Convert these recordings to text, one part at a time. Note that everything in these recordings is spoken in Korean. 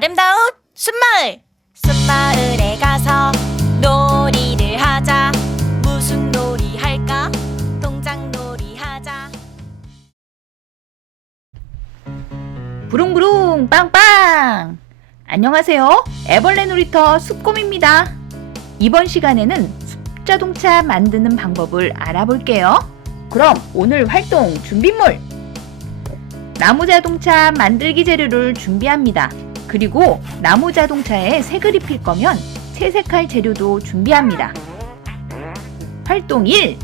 아름다운 숲마을 숲마을에 가서 놀이를 하자 무슨 놀이 할까 동장놀이 하자 부릉부릉 빵빵! 안녕하세요. 애벌레 놀이터 숲곰입니다. 이번 시간에는 숲자동차 만드는 방법을 알아볼게요. 그럼 오늘 활동 준비물! 나무 자동차 만들기 재료를 준비합니다. 그리고 나무 자동차에 색을 입힐 거면 채색할 재료도 준비합니다. 활동 1!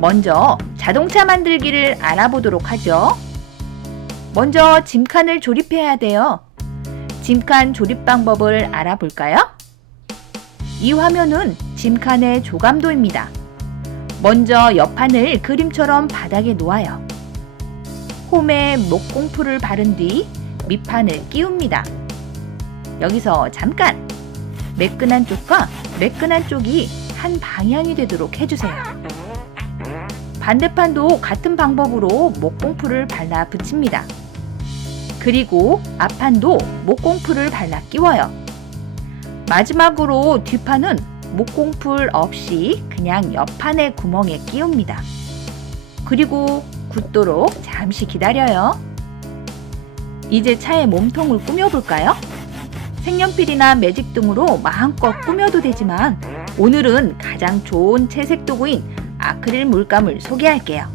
먼저 자동차 만들기를 알아보도록 하죠. 먼저 짐칸을 조립해야 돼요. 짐칸 조립 방법을 알아볼까요? 이 화면은 짐칸의 조감도입니다. 먼저 옆판을 그림처럼 바닥에 놓아요. 홈에 목공풀을 바른 뒤 밑판을 끼웁니다. 여기서 잠깐! 매끈한 쪽과 매끈한 쪽이 한 방향이 되도록 해주세요. 반대판도 같은 방법으로 목공풀을 발라 붙입니다. 그리고 앞판도 목공풀을 발라 끼워요. 마지막으로 뒷판은 목공풀 없이 그냥 옆판의 구멍에 끼웁니다. 그리고 굳도록 잠시 기다려요. 이제 차의 몸통을 꾸며볼까요? 색연필이나 매직 등으로 마음껏 꾸며도 되지만 오늘은 가장 좋은 채색 도구인 아크릴 물감을 소개할게요.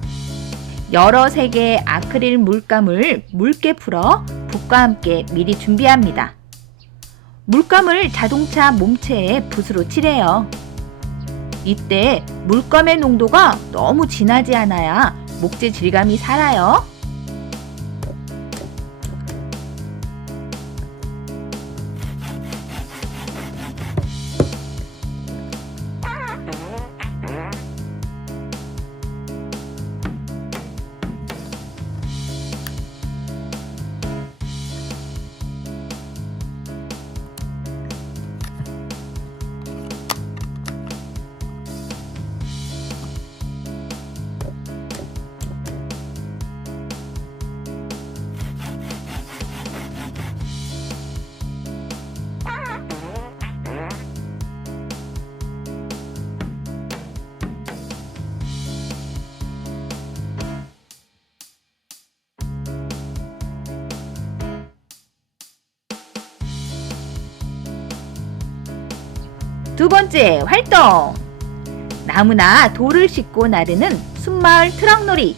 여러 색의 아크릴 물감을 묽게 풀어 붓과 함께 미리 준비합니다. 물감을 자동차 몸체에 붓으로 칠해요. 이때 물감의 농도가 너무 진하지 않아야 목재 질감이 살아요. 두 번째 활동. 나무나 돌을 싣고 나르는 숲마을 트럭놀이.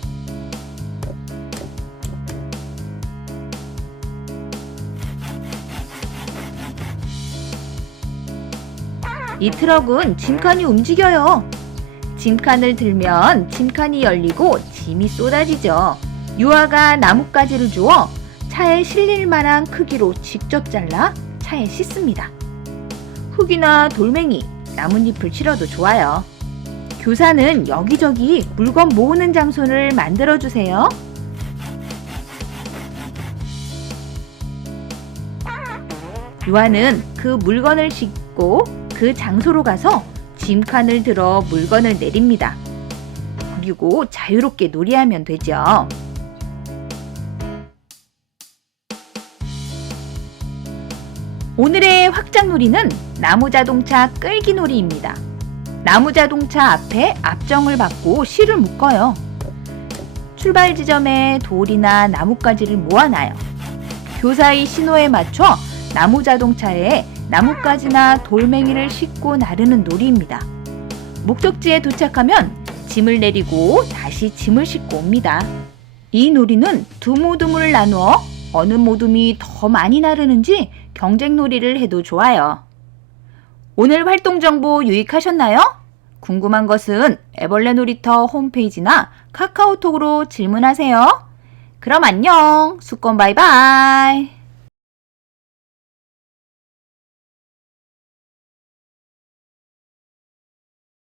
이 트럭은 짐칸이 움직여요. 짐칸을 들면 짐칸이 열리고 짐이 쏟아지죠. 유아가 나뭇가지를 주어 차에 실릴 만한 크기로 직접 잘라 차에 싣습니다. 흙이나 돌멩이, 나뭇잎을 실어도 좋아요. 교사는 여기저기 물건 모으는 장소를 만들어주세요. 유아는 그 물건을 싣고 그 장소로 가서 짐칸을 들어 물건을 내립니다. 그리고 자유롭게 놀이하면 되죠. 오늘의 확장놀이는 나무자동차 끌기놀이입니다. 나무자동차 앞에 앞정을 받고 실을 묶어요. 출발 지점에 돌이나 나뭇가지를 모아놔요. 교사의 신호에 맞춰 나무자동차에 나뭇가지나 돌멩이를 싣고 나르는 놀이입니다. 목적지에 도착하면 짐을 내리고 다시 짐을 싣고 옵니다. 이 놀이는 두 모둠을 나누어 어느 모둠이 더 많이 나르는지 경쟁놀이를 해도 좋아요. 오늘 활동 정보 유익하셨나요? 궁금한 것은 애벌레 놀이터 홈페이지나 카카오톡으로 질문하세요. 그럼 안녕. 수건 바이바이.